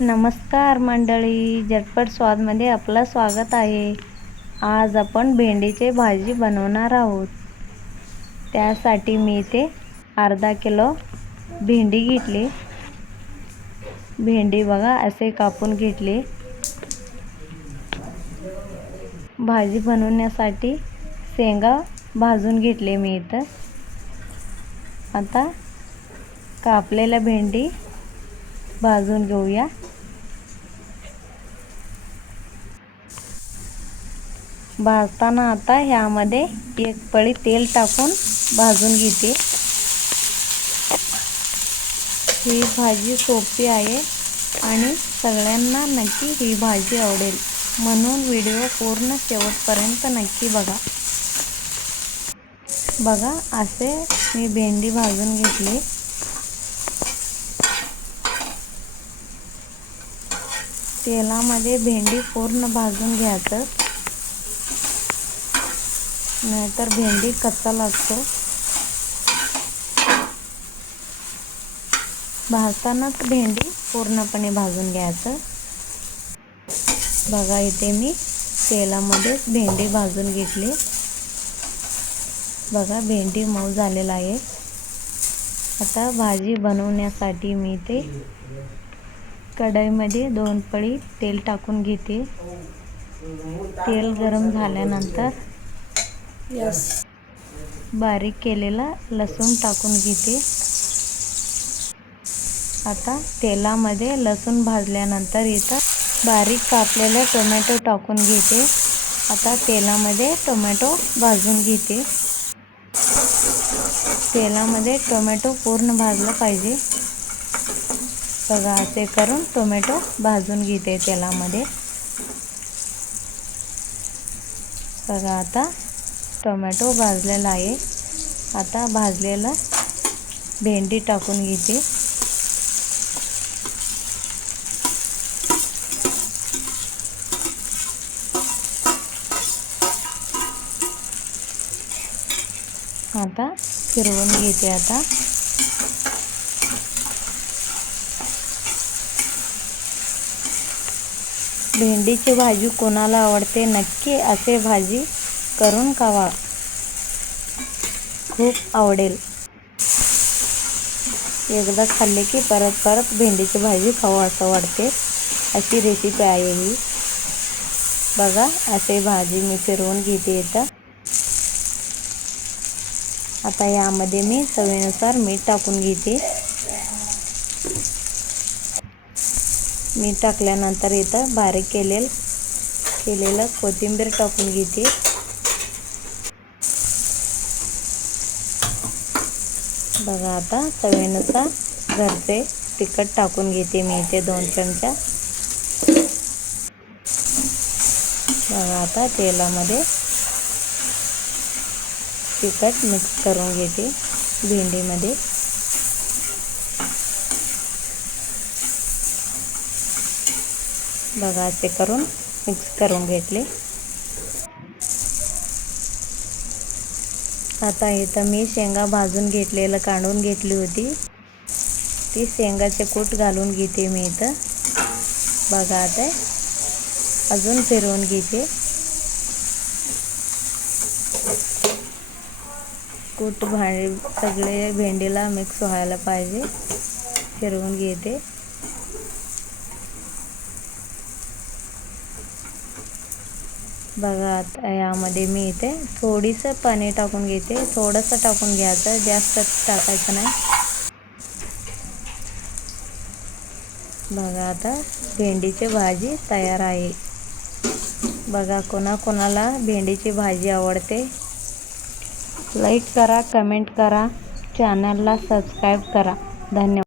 नमस्कार मंडळी, झटपट स्वादमध्ये आपलं स्वागत आहे. आज आपण भेंडीची भाजी बनवणार आहोत. त्यासाठी मी इथे अर्धा किलो भेंडी घेतली. भेंडी बघा असे कापून घेतले. भाजी बनवण्यासाठी शेंगा भाजून घेतले मी इथं. आता कापलेल्या भेंडी भाजून घेऊया. भाजताना आता ह्यामध्ये एक पळी तेल टाकून भाजून घेते. ही भाजी सोपी आहे आणि सगळ्यांना नक्की ही भाजी आवडेल, म्हणून व्हिडिओ पूर्ण शेवटपर्यंत नक्की बघा. बघा असे मी भेंडी भाजून घेतली. तेलामध्ये भेंडी पूर्ण भाजून घ्यायचं, नाहीतर भेंडी कच्चा लागतो. भाजतानाच भेंडी पूर्णपणे भाजून घ्यायचं. बघा इथे मी तेलामध्येच भेंडी भाजून घेतली. बघा भेंडी मऊ झालेला आहे. आता भाजी बनवण्यासाठी मी ते कढईमध्ये 2 पळी तेल टाकून घेते. तेल गरम झाल्यानंतर बारीक केलेला लसूण टाकून घेते. आता तेलामध्ये लसूण भाजल्यानंतर इथं बारीक कापलेले टोमॅटो टाकून घेते. आता तेलामध्ये टोमॅटो भाजून घेते. तेलामध्ये टोमॅटो पूर्ण भाजला पाहिजे. बघा असे करून टोमॅटो भाजून घेते तेलामध्ये. बघा आता टोमॅटो भाजलेला आहे. आता भाजलेला भेंडी टाकून घेते. आता फिरवून घेते. आता भेंडीची भाजी कोणाला आवडते, नक्की असे भाजी करून खावा, खूप आवडेल. एकदा खाल्ले की परत परत भेंडीची भाजी खावं असं वाटते. अशी रेसिपी आहे ही. बघा असे भाजी मी फिरवून घेते इथं. आता यामध्ये मी चवीनुसार मीठ टाकून घेते. मीठ टाकल्यानंतर इथं बारीक केलेलं कोथिंबीर टाकून घेते. बघा आता चवीनुसार घरचे तिखट टाकून घेते मी इथे 2 चमचा. बघा आता तेलामध्ये तिखट मिक्स करून घेते भेंडीमध्ये. बघा असे करून मिक्स करून घेतले. आता इथं मी शेंगा भाजून घेतलेलं काढून घेतली होती. ती शेंगाचे कूट घालून घेते मी इथं. बघा आता अजून फिरवून घेते. कूट सगळे भेंडीला मिक्स व्हायला पाहिजे. फिरवून घेते. बघा आता यामध्ये मी इथे थोडीसं पाणी टाकून घेते. थोडंसं टाकून घ्यायचं, जास्त टाकायचं नाही. बघा आता भेंडीची भाजी तयार आहे. बघा कोणाला भेंडीची भाजी आवडते, लाईक करा, कमेंट करा, चॅनलला सबस्क्राईब करा. धन्यवाद.